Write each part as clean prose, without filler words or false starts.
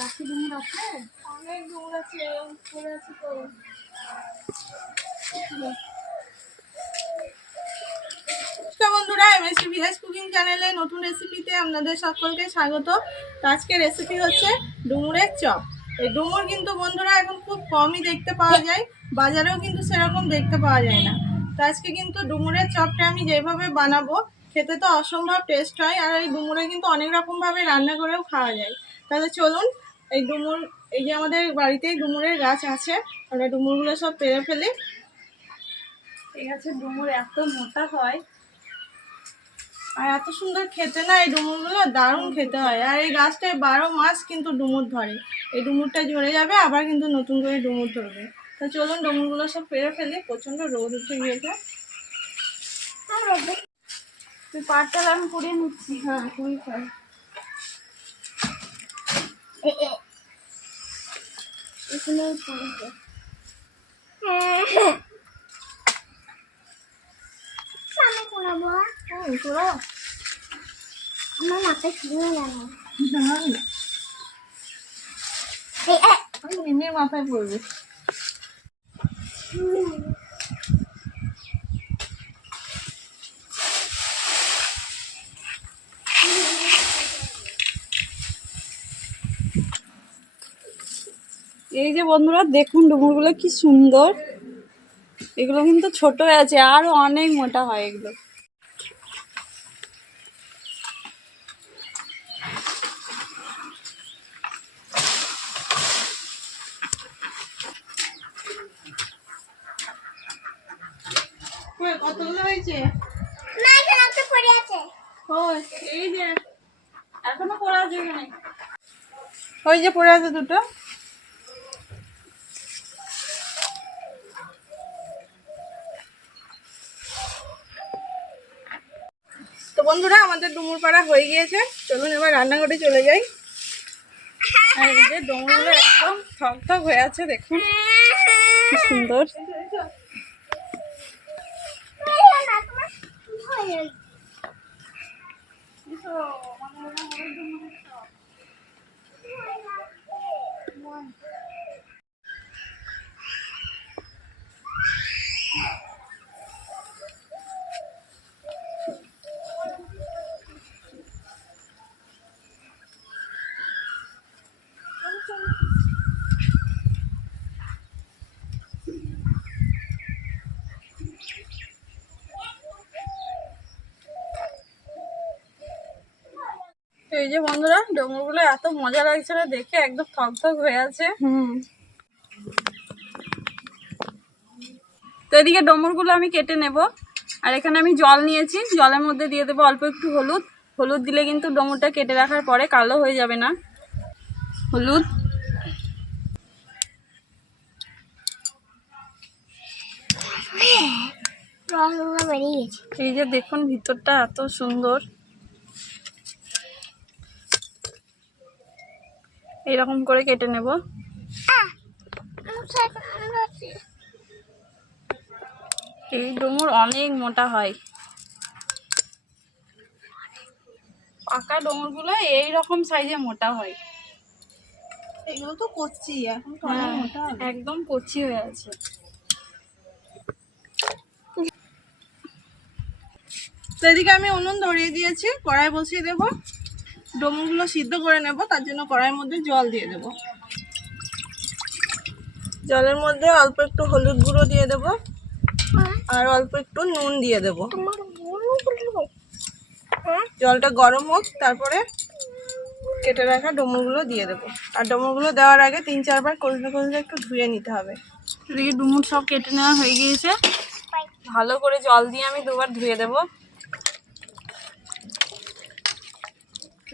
রাখি ডুমুর আছে, অনেক ডুমুর আছে, পড়ে আছে তো। বন্ধুরা, এমএসসি ভিলেজ কুকিং চ্যানেলে নতুন রেসিপিতে আপনাদের সকলকে স্বাগত। তো আজকে রেসিপি হচ্ছে ডুমুরের চপ। এই ডুমুর কিন্তু বন্ধুরা এখন খুব কমই দেখতে পাওয়া যায়, বাজারেও কিন্তু সেরকম দেখতে পাওয়া যায় না। তো আজকে কিন্তু ডুমুরের চপটা আমি যেভাবে বানাবো, খেতে তো অসম্ভব টেস্ট হয়। আর এই ডুমুরে কিন্তু অনেক রকমভাবে রান্না করেও খাওয়া যায়। তাহলে চলুন, এই ডুমুর, এই যে আমাদের বাড়িতেই ডুমুরের গাছ আছে, আমরা ডুমুরগুলো সব পেরে ফেলি। এই গাছের ডুমুর এত মোটা হয় আর এত সুন্দর খেতে, না এই ডুমুরগুলো দারুণ খেতে হয়। আর এই গাছটায় 12 মাস কিন্তু ডুমুর ধরে। এই ডুমুরটা ঝরে যাবে, আবার কিন্তু নতুন করে ডুমুর ধরবে। তো চলুন ডুমুরগুলো সব পেরে ফেলি। প্রচন্ড রোদ উঠে গিয়েছে। তুই পাটটা আমি পুড়িয়ে নিচ্ছি। হ্যাঁ, খুবই খাই। আমার মাথায় শুনে জানো মিমির মাথায় পড়বে। এই যে বন্ধুরা দেখুন, ডুমুরগুলো কি সুন্দর। এগুলো কিন্তু ছোট আছে, আরো অনেক মোটা হয় এগুলো। কতগুলো হয়েছে? এই যে এখনো পড়ে আছে এখানে, ওই যে পড়ে আছে দুটো। তো বন্ধুরা, আমাদের ডুমুর পাড়া হয়ে গিয়েছে। চলুন এবার রান্নাঘরে চলে যাই। আর এই যে ডুমুরগুলো একদম থক থক হয়ে আছে, দেখুন কি সুন্দর। এই যে বন্ধুরা, ডুমুরগুলো এত মজা লাগছে না দেখে, একদম থক থক হয়ে আছে। তো এদিকে ডুমুরগুলো আমি কেটে নেব। আর এখানে আমি জল নিয়েছি, জলের মধ্যে দিয়ে দেবো অল্প একটু হলুদ। হলুদ দিলে কিন্তু ডুমুরটা কেটে রাখার পরে কালো হয়ে যাবে না। হলুদ, এই যে দেখুন ভিতরটা এত সুন্দর। এইরকম করে কেটে নেব। এই ডুমুর অনেক মোটা হয়। পাকা ডুমুরগুলো এইরকম সাইজে মোটা হয়। এগুলো তো কচি, এখন তো অনেক মোটা, একদম কচি হয়ে আছে। তো এদিকে আমি উনুন ধরিয়ে দিয়েছি, কড়াই বসিয়ে দেবো। ডুমুরগুলো সিদ্ধ করে নেব, তার জন্য কড়াইয়ের মধ্যে জল দিয়ে দেব। জলের মধ্যে অল্প একটু হলুদ গুঁড়ো দিয়ে দেব, আর অল্প একটু নুন দিয়ে দেব। জলটা গরম হোক, তারপরে কেটে রাখা ডুমুরগুলো দিয়ে দেবো। আর ডুমুরগুলো দেওয়ার আগে 3-4 বার কষলে কষলে একটু ধুয়ে নিতে হবে। এদিকে ডুমুর সব কেটে নেওয়া হয়ে গিয়েছে। ভালো করে জল দিয়ে আমি 2 বার ধুয়ে দেব।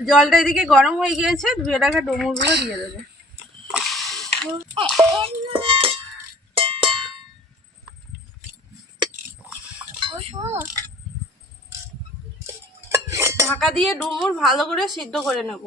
জলটা এদিকে গরম হয়ে গিয়েছে, ধুয়ে রাখা ডুমুরগুলো দিয়ে দেবো। ঢাকা দিয়ে ডুমুর ভালো করে সিদ্ধ করে নেব।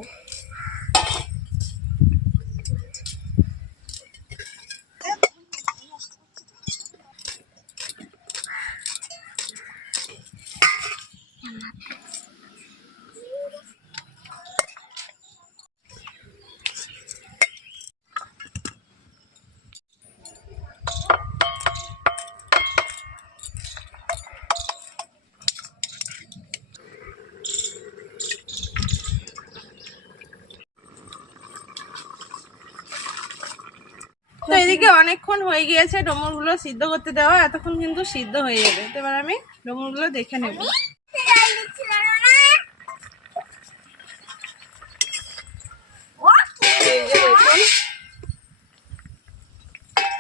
তো এদিকে অনেকক্ষণ হয়ে গিয়েছে ডুমুরগুলো সিদ্ধ করতে দেওয়া, এতক্ষণ কিন্তু সিদ্ধ হয়ে যাবে। তো এবার আমি ডুমুরগুলো দেখে নেব।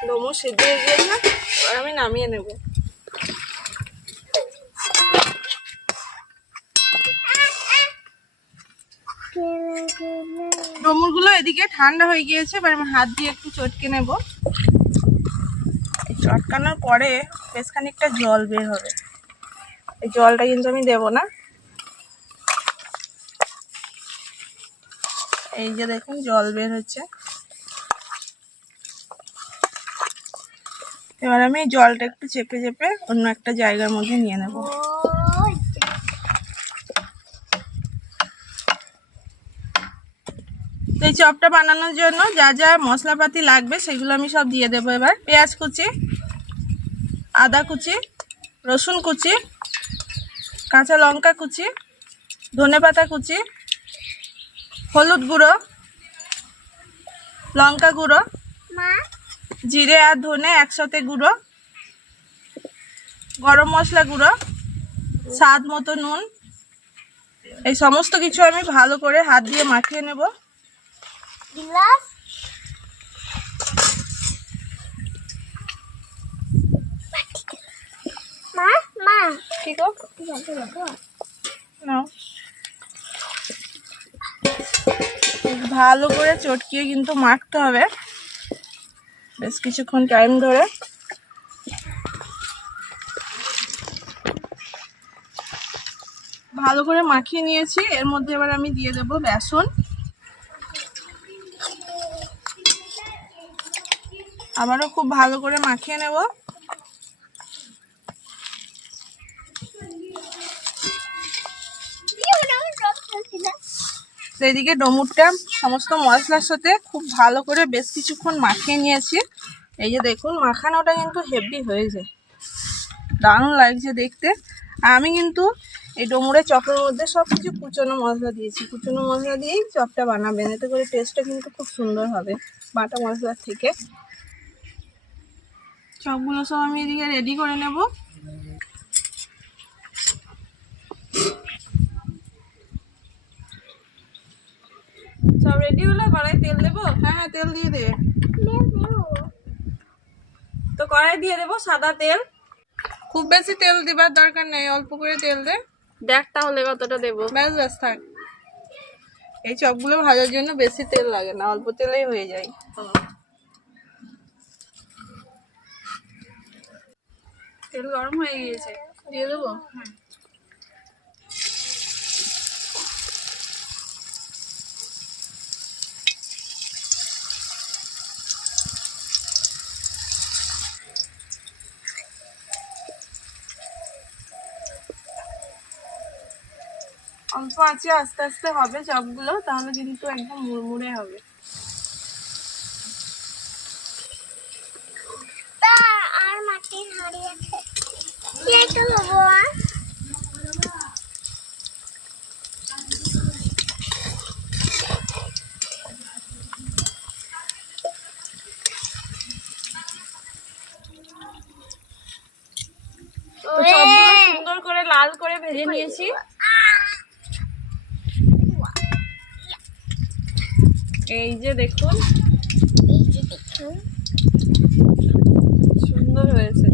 ডুমুর সিদ্ধ হয়ে গিয়েছে, এবার আমি নামিয়ে নেব। ডুমুরগুলো এদিকে ঠান্ডা হয়ে গিয়েছে, এবার আমি হাত দিয়ে একটু চটকে নেব। চটকানোর পরে বেশ খানিকটা জল বের হবে, এই জলটা কিন্তু আমি দেব না। এই যে দেখুন জল বের হচ্ছে। এবার আমি এই জলটা একটু চেপে চেপে অন্য একটা জায়গার মধ্যে নিয়ে নেব। এই চপটা বানানোর জন্য যা যা মশলাপাতি লাগবে সেগুলো আমি সব দিয়ে দেবো। এবার পেঁয়াজ কুচি, আদা কুচি, রসুন কুচি, কাঁচা লঙ্কা কুচি, ধনেপাতা কুচি, হলুদ গুঁড়ো, লঙ্কা গুঁড়ো, জিরে আর ধনে একসাথে গুঁড়ো, গরম মশলা গুঁড়ো, স্বাদ মতো নুন, এই সমস্ত কিছু আমি ভালো করে হাত দিয়ে মাখিয়ে নেব। ভালো করে চটকিয়ে কিন্তু মাখতে হবে বেশ কিছুক্ষণ টাইম ধরে। ভালো করে মাখিয়ে নিয়েছি, এর মধ্যে এবার আমি দিয়ে দেব বেসন। আবারও খুব ভালো করে মাখিয়ে নেব। এদিকে ডুমুরটা সমস্ত মশলার সাথে খুব ভালো করে বেশ কিছুক্ষণ মাখিয়ে নিয়েছি। এই যে দেখুন মাখানোটা কিন্তু হেভি হয়েছে, দারুণ লাগছে দেখতে। আমি কিন্তু এই ডুমুরের চপের মধ্যে সব কিছু কুচনো মশলা দিয়েছি, কুচনো মশলা দিয়েই চপটা বানাবেন, এতে করে টেস্টটা কিন্তু খুব সুন্দর হবে বাটা মশলার থেকে। চপগুলো সব আমি এদিকে রেডি করে নেব। সব রেডি হলো, কড়াই তেল দেবো? হ্যাঁ তেল দিয়ে দে। তো কড়াই দিয়ে দেবো সাদা তেল, খুব বেশি তেল দিবার দরকার নেই, অল্প করে তেল দে। দেখ তাহলে কতটা দেবো। ব্যাস ব্যাস থাক। এই চপগুলো ভাজার জন্য বেশি তেল লাগে না, অল্প তেলেই হয়ে যায়। তেল গরম হয়ে গিয়েছে, দিয়ে দেবো। হ্যাঁ অল্প আছে, আস্তে আস্তে হবে চপগুলো, তাহলে কিন্তু একদম মুড়মুড়ে হবে। আর মাটির হাঁড়ি আছে, এটা হবো। তো চপগুলো সুন্দর করে লাল করে ভেজে নিয়েছি। এই যে দেখুন, সুন্দর হয়েছে।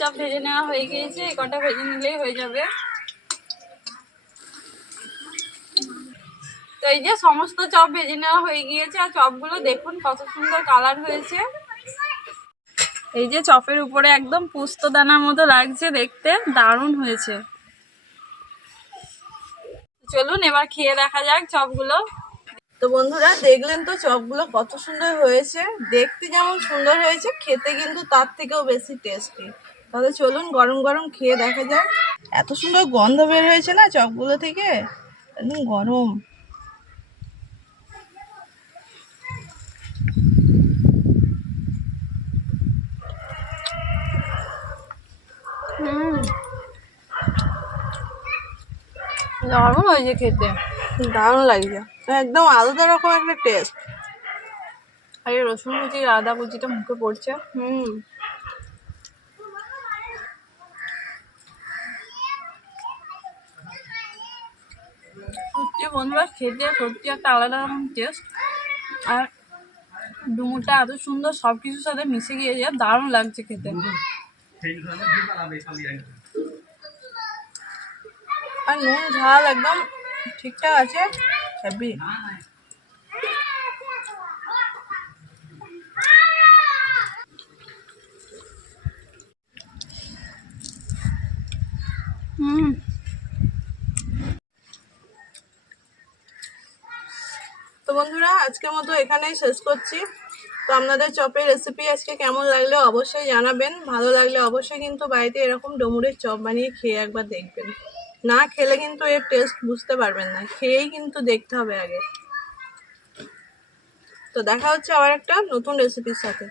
চপ ভেজে নেওয়া হয়ে গিয়েছে, এই কটা ভেজে নিলেই হয়ে যাবে। তো এই যে সমস্ত চপ ভেজে নেওয়া হয়ে গিয়েছে, আর চপগুলো দেখুন কত সুন্দর কালার হয়েছে। এই যে চপের উপরে একদম পুস্ত দানার মতো লাগছে দেখতে, দারুণ হয়েছে। চলুন এবার খেয়ে দেখা যাক চপগুলো। তো বন্ধুরা দেখলেন তো চপগুলো কত সুন্দর হয়েছে, দেখতে যেমন সুন্দর হয়েছে খেতে কিন্তু তার থেকেও বেশি টেস্টি। তাহলে চলুন গরম গরম খেয়ে দেখা যাক। এত সুন্দর গন্ধ বের হয়েছে না চপগুলো থেকে, একদম গরম। দারুণ হয়েছে খেতে, দারুণ লাগছে, একদম আলাদা রকম একটা টেস্ট। আর এই রসুন কুচি আদা কুচিটা মুখে পড়ছে। সত্যি বন্ধুরা খেতে সত্যি একটা আলাদা রকম টেস্ট। আর ডুমুরটা এত সুন্দর সব কিছুর সাথে মিশে গিয়েছে, দারুণ লাগছে খেতে। আর নুন ঝাল একদম ঠিকঠাক আছে, হ্যাপি। তো বন্ধুরা আজকের মতো এখানেই শেষ করছি। তো আপনাদের চপের রেসিপি আজকে কেমন লাগলো অবশ্যই জানাবেন। ভালো লাগলে অবশ্যই কিন্তু বাড়িতে এরকম ডুমুরের চপ বানিয়ে খেয়ে একবার দেখবেন। না খেলে কিন্তু এর টেস্ট বুঝতে পারবেন না, খেয়েই কিন্তু দেখতে হবে আগে। তো দেখা হচ্ছে আবার একটা নতুন রেসিপির সাথে।